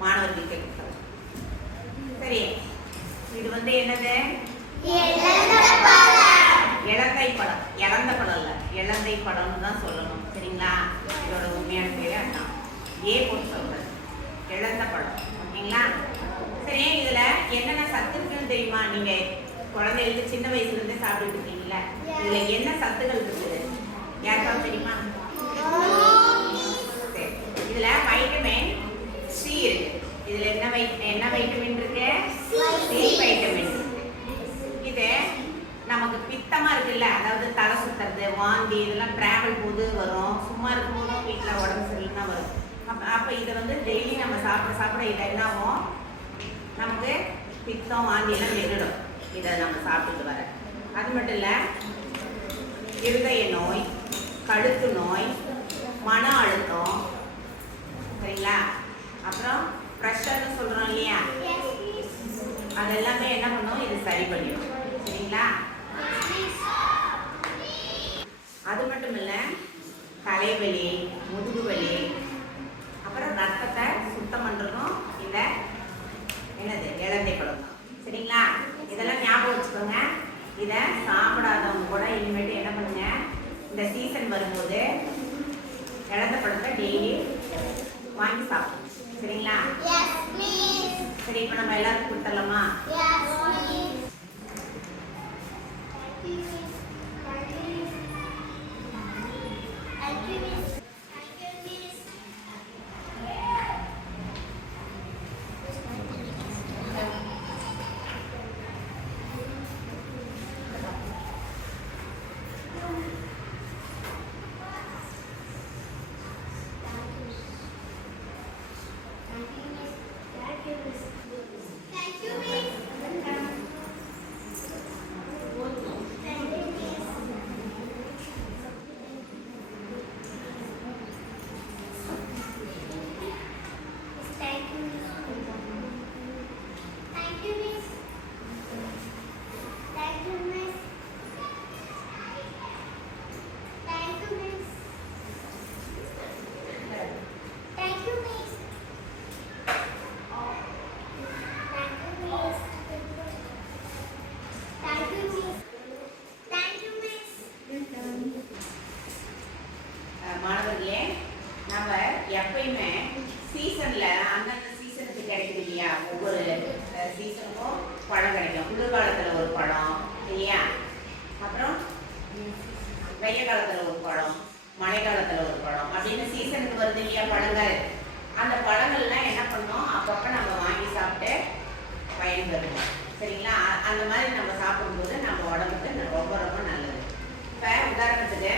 மாணவர்களுக்கு கொடுக்கலாம். சரி. இது வந்து என்னது? இளந்தை படம். இறந்த படம். இல்ல. இளந்தை படம்னு தான் சொல்லணும். சரிங்களா? இதோட உண்மையான பேரு அதான். ஏ போட்டு சொல்றது இழந்த படம். ஓகேங்களா? சரி இதுல என்னென்ன சத்து இருக்குன்னு தெரியுமா? நீங்க குழந்தைகளுக்கு சின்ன வயசுல இருந்தே சாப்பிட்டுட்டு இருக்கீங்களா இதுல என்ன சத்துகள் இருக்குது? யாருக்காவது தெரியுமா? இதுல வைட்டமின் இதுல என்ன வை என்ன வைட்டமின் இருக்கு? சி வைட்டமின் இது நமக்கு பித்தமா இருக்குல்ல அதாவது தலை சுத்துறது வாந்தி இதெல்லாம் டிராவல் போது வரும். சும்மா இருக்கும்போதும் வீட்டில் உடம்பு சரியில்லைன்னா வரும். அப்போ அப்போ இதை வந்து டெய்லி நம்ம சாப்பிட சாப்பிட இது என்ன ஆகும் நமக்கு பித்தம் வாந்தி எல்லாம் நின்றுடும். இதை நம்ம சாப்பிட்டுட்டு வர. அது மட்டும் இல்லை இருதய நோய் கழுத்து நோய் மன அழுத்தம் சரிங்களா அப்புறம் ப்ரெஷர்னு சொல்கிறோம் இல்லையா அதெல்லாமே என்ன பண்ணும் இது சரி பண்ணிடும் சரிங்களா அது மட்டும் இல்லை தலைவலி முதுகு வலி அப்புறம் ரத்தத்தை சுத்தம் பண்ணுறதும் இந்த என்னது இளந்தை பழம். சரிங்களா? இதெல்லாம் ஞாபகம் வச்சுக்கோங்க. இதை சாப்பிடாதவங்க கூட இனிமேட்டு என்ன பண்ணுங்க இந்த சீசன் வரும்போது இழந்த பழத்தை டெய்லி வாங்கி சாப்பிடணும் சரிங்களா? சரி இப்போ நம்ம எல்லாருக்கும் கொடுத்துடலாமா? பழம் கிடைக்கும். குளிர்காலத்தில் ஒரு பழம் இல்லையா? அப்புறம் வெய்ய காலத்தில் ஒரு பழம் மழை காலத்தில் ஒரு பழம். அப்படின்னு சீசனுக்கு வருது இல்லையா? பழங்கள். அந்த பழங்கள்லாம் என்ன பண்ணோம்? அப்பப்போ நம்ம வாங்கி சாப்பிட்டு பயன்பெறுவோம். சரிங்களா? அந்த மாதிரி நம்ம சாப்பிடும்போது நம்ம உடம்புக்கு ரொம்ப ரொம்ப நல்லது. இப்போ உதாரணத்துக்கு